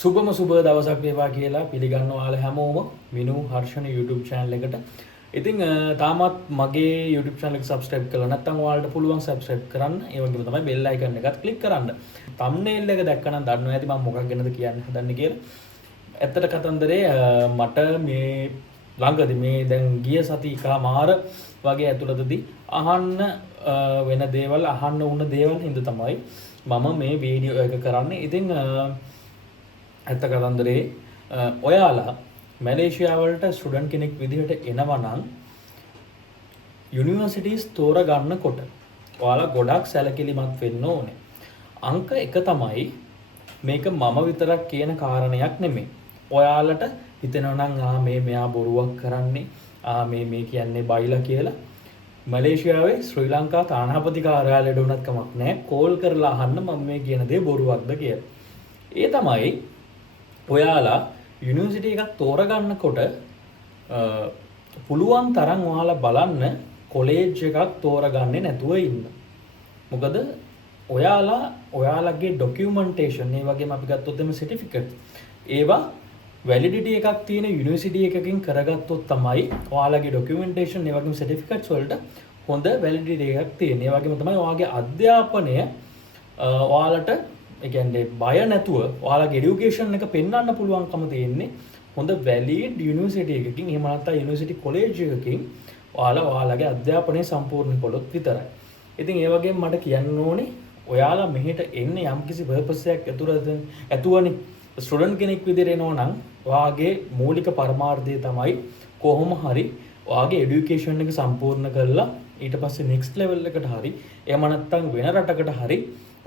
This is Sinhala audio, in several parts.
සුබම සුබ දවසක් වේවා කියලා පිළිගන්න ඔයාලා හැමෝම මිනු හර්ෂණ YouTube channel එකට. ඉතින් තාමත් මගේ YouTube channel එක subscribe කරලා නැත්නම් ඔයාලට පුළුවන් subscribe කරන්න. ඒ වගේම තමයි bell icon එකත් click කරන්න. thumbnail එක දැක්කනම් දන්නවා ඇති මම මොකක් ගැනද කියන්න හදන්නේ කියලා. ඇත්තට කතන්දරේ මට මේ ළඟදී මේ දැන් ගිය සති එකමාර වගේ ඇතුළතදී අහන්න වෙන දේවල් අහන්න වුණ දේවල් හින්දා තමයි මම මේ වීඩියෝ එක කරන්නේ. ඉතින් ඇත්ත කතන්දරේ ඔයාලා මැලේසියාවලට ස්ටුඩන්ට් කෙනෙක් විදිහට එනවා නම් යුනිවර්සිටිස් තෝරගන්නකොට ඔයාලා ගොඩක් සැලකිලිමත් වෙන්න ඕනේ. අංක 1 තමයි මේක මම විතරක් කියන කාරණයක් නෙමෙයි. ඔයාලට හිතෙනවා නම් මෙයා බොරුවක් කරන්නේ මේ කියන්නේ බයිලා කියලා මැලේසියාවේ ශ්‍රී ලංකා තානාපති කාර්යාලයට උනත් කමක් නැහැ. කෝල් කරලා අහන්න මම මේ කියන දේ බොරුවක්ද කියලා. ඒ තමයි ඔයාලා යුනිවර්සිටි එකක් තෝරගන්නකොට පුළුවන් තරම් ඔයාලා බලන්න කොලේජ් එකක් තෝරගන්නේ නැතුව ඉන්න. මොකද ඔයාලගේ ඩොකියුමන්ටේෂන් ඒ වගේම අපි ගත්තොත් එමේ සර්ටිෆිකට් ඒවා වැලිඩිටි එකක් තියෙන යුනිවර්සිටි එකකින් කරගත්තොත් තමයි ඔයාලගේ ඩොකියුමන්ටේෂන් ඒ වගේම සර්ටිෆිකට්ස් වලට හොඳ වැලිඩිටි එකක් තියෙන්නේ. ඒ වගේම තමයි ඔයාගේ අධ්‍යාපනය ඔයාලට ඒ කියන්නේ බය නැතුව ඔයාලගේ এডুকেෂන් එක පෙන්වන්න පුළුවන්කම තියෙන්නේ හොඳ වැලිඩ් යුනිවර්සිටි එකකින් එහෙම නැත්නම් යුනිවර්සිටි කොලේජ් එකකින් ඔයාලගේ අධ්‍යාපනය සම්පූර්ණ කළොත් විතරයි. ඉතින් ඒ වගේම මට කියන්න ඕනේ ඔයාලා මෙහෙට එන්නේ යම්කිසි පර්පස් එකක් ඇතුවනේ. ස්ටුඩන්ට් කෙනෙක් විදිහට එනවා නම් ඔයාගේ මූලික පරමාර්ථය තමයි කොහොම හරි ඔයාගේ এডুকেෂන් එක සම්පූර්ණ කරලා ඊට පස්සේ next level එකට හරි එහෙම නැත්නම් වෙන රටකට හරි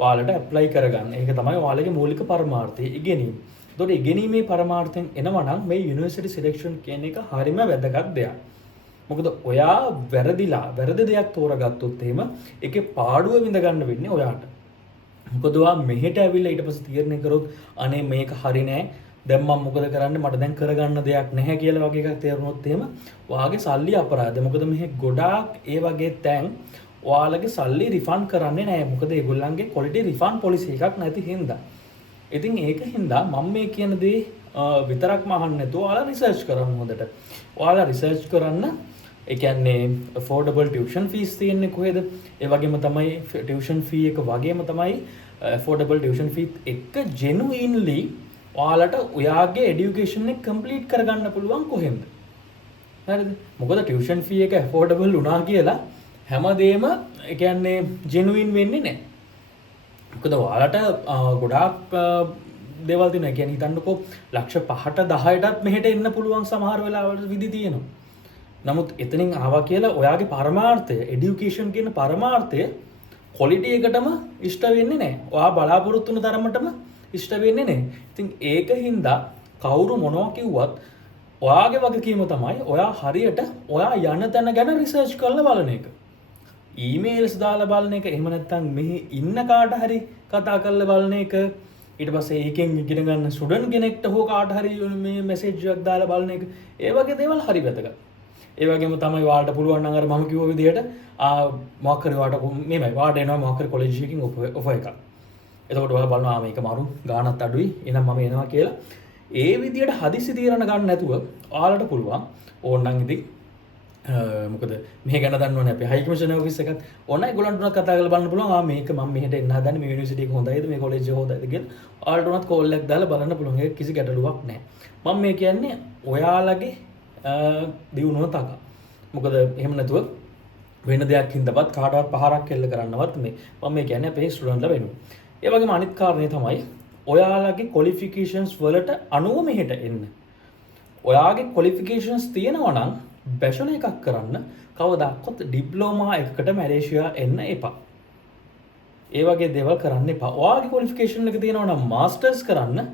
ඔයාලට ඇප්ලයි කරගන්න. ඒක තමයි ඔයාලගේ මූලික පරමාර්ථය ඉගෙනීම. ඒතකොට ඉගෙනීමේ පරමාර්ථයෙන් එනවා නම් මේ යුනිවර්සිටි සිලෙක්ෂන් කියන එක හරියම වැදගත් දෙයක්. මොකද ඔයා වැරදි දෙයක් තෝරගත්තොත් එහෙම ඒකේ පාඩුව විඳ ගන්න වෙන්නේ ඔයාට. මොකද ඔයා මෙහෙට ඇවිල්ලා ඊට පස්සේ තීරණය කරොත් අනේ මේක හරි නෑ දැන් මම මොකද කරන්නේ මට දැන් කරගන්න දෙයක් නැහැ කියලා වගේ එකක් තේරුනොත් එහෙම ඔයාගේ සල්ලි අපරාධ. මොකද මෙහි ගොඩාක් ඒ වගේ තැන් ඔයාලගේ සල්ලි රිෆන්ඩ් කරන්නේ නැහැ. මොකද ඒගොල්ලන්ගේ quality refund policy එකක් නැති හින්දා. ඉතින් ඒක හින්දා මම මේ කියන දේ විතරක්ම අහන්න නැතුව ඔයාලා රිසර්ච් කරන්න හොඳට. ඔයාලා රිසර්ච් කරන්න ඒ කියන්නේ affordable tuition fees තියෙන්නේ කොහෙද? ඒ වගේම තමයි tuition fee එක වගේම තමයි affordable tuition fee එක genuinely ඔයාලට ඔයාගේ education එක complete කරගන්න පුළුවන් කොහෙන්ද? හරිද? මොකද tuition fee එක affordable වුණා කියලා හැමදේම ඒ කියන්නේ ජෙනුයින් වෙන්නේ නැහැ. මොකද ඔයාලට ගොඩාක් දේවල් තියෙනවා. ඒ කියන්නේ හිතන්නකෝ ලක්ෂ 5ට 10ටත් මෙහෙට එන්න පුළුවන් සමහර වෙලාවලට විදි තියෙනවා. නමුත් එතනින් ආවා කියලා ඔයාගේ පරමාර්ථය এডুকেෂන් කියන පරමාර්ථය ක්වොලිටි එකටම ඉෂ්ට වෙන්නේ නැහැ. ඔයා බලාපොරොත්තු වෙන තරමටම ඉෂ්ට වෙන්නේ නැහැ. ඉතින් ඒක හින්දා කවුරු මොනවා කිව්වත් ඔයාගේ වගකීම තමයි ඔයා හරියට ඔයා යන තැන ගැන රිසර්ච් කරලා බලන එක. ඊමේල්ස් දාලා බලන එක එහෙම නැත්නම් මෙහි ඉන්න කාට හරි කතා කරලා බලන එක ඊට පස්සේ ඒකෙන් ඉගෙන ගන්න ස්ටුඩන්ට් කෙනෙක්ට හෝ කාට හරි මේ මැසේජ් එකක් දාලා බලන එක ඒ වගේ දේවල් හරි වැදගත්. ඒ වගේම තමයි ඔයාලට පුළුවන් නම් අර මම කිව්ව විදිහට මොකක් හරි ඔයාලට මේමයි ඔයාලට එනවා මොකක් හරි කොලෙජ් එකකින් ඔෆර් එකක්. එතකොට ඔයාලා බලනවා මේක මරු ගාණත් අඩුයි එහෙනම් මම එනවා කියලා. ඒ විදිහට හදිසි තීරණ ගන්න නැතුව ඔයාලට පුළුවන් ඕනනම් ඉතින් මොකද මේ ගැන දන්නවනේ අපි හයි කමිෂන් ඔෆිස් එකත් ඕනයි ඒගොල්ලන්ට උනත් කතා කරලා බලන්න පුළුවන් මේක මම මෙහෙට එන්න හදන්නේ මේ යුනිවර්සිටි එක හොඳයිද මේ කොලෙජ් එක හොඳයිද කියලා ඔයාලට උනත් කෝල් එකක් දාලා බලන්න පුළුවන්. ඒක කිසි ගැටලුවක් නැහැ. මම මේ කියන්නේ ඔයාලගේ දියුණුව තකා. මොකද එහෙම නැතුව වෙන දෙයක් හින්දාවත් කාටවත් පහරක් එල්ල කරන්නවත් මම මේ කියන්නේ අපේ ස්ටුඩන්ට්ලා වෙනුවෙන්. ඒ වගේම අනිත් කාරණේ තමයි ඔයාලගේ ක්වොලිෆිකේෂන්ස් වලට අනුව මෙහෙට එන්න. ඔයාගේ ක්වොලිෆිකේෂන්ස් තියෙනවා නම් බැචලර් එකක් කරන්න කවදාවත් ඩිප්ලෝමා එකකට මැලේසියා එන්න එපා. ඒ වගේ දේවල් කරන්න එපා. ඔයාගේ ක්වොලිෆිකේෂන් එක තියෙනවා නම් මාස්ටර්ස් කරන්න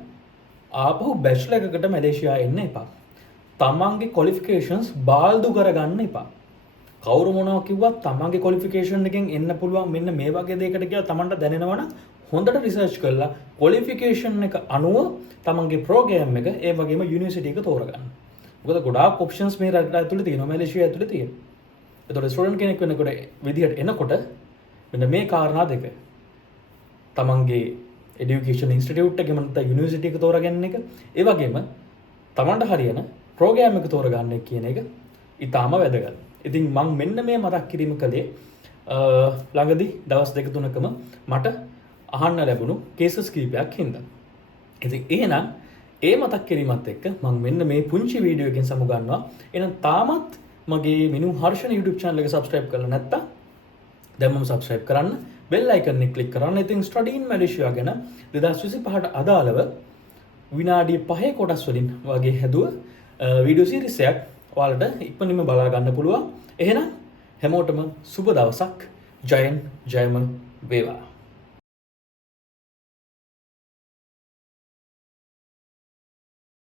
ආපහු බැචලර් එකකට මැලේසියා එන්න එපා. තමන්ගේ ක්වොලිෆිකේෂන්ස් බාල්දු කරගන්න එපා. කවුරු මොනවා කිව්වත් තමන්ගේ ක්වොලිෆිකේෂන් එකෙන් එන්න පුළුවන් මෙන්න මේ වගේ දෙයකට කියලා තමන්ට දැනෙනවා නම් හොඳට රිසර්ච් කරලා ක්වොලිෆිකේෂන් එක අනුව තමන්ගේ ප්‍රෝග්‍රෑම් එක ඒ වගේම යුනිවර්සිටි එක තෝරගන්න. මොකද ගොඩාක් ඔප්ෂන්ස් මේ රට ඇතුලේ තියෙනවා මැලේසියා ඇතුලේ තියෙනවා. ඒතකොට ස්ටුඩන්ට් කෙනෙක් වෙනකොට විදිහට එනකොට මෙන්න මේ කාරණා දෙක තමන්ගේ එඩියුකේෂන් ඉන්ස්ටිටියුට් එකේ මන්ත යුනිවර්සිටි එක තෝරගන්න එක, ඒ වගේම තමන්ට හරියන ප්‍රෝග්‍රෑම් එක තෝරගන්න කියන එක ඉතාම වැදගත්. ඉතින් මං මෙන්න මේ මතක් කිරීම කළේ ළඟදී දවස් 2-3කම මට අහන්න ලැබුණු කේසස් කීපයක් හින්දා. ඉතින් එහෙනම් ඒ මතක් කිරීමත් එක්ක මම මෙන්න මේ පුංචි වීඩියෝ එකකින් සමුගන්නවා. එහෙනම් තාමත් මගේ මිනු හර්ෂණ YouTube channel එක subscribe කරලා නැත්නම් දැන්ම subscribe කරන්න, bell icon එක click කරන්න. ඉතින් study in Malaysia ගැන 2025ට අදාළව විනාඩි 5 කොටස් වලින් වගේ හැදුව වීඩියෝ සීරීස් එකක් ඔයාලට ඉක්මනින්ම බලා ගන්න පුළුවන්. එහෙනම් හැමෝටම සුබ දවසක්. ජයෙන් ජයම වේවා.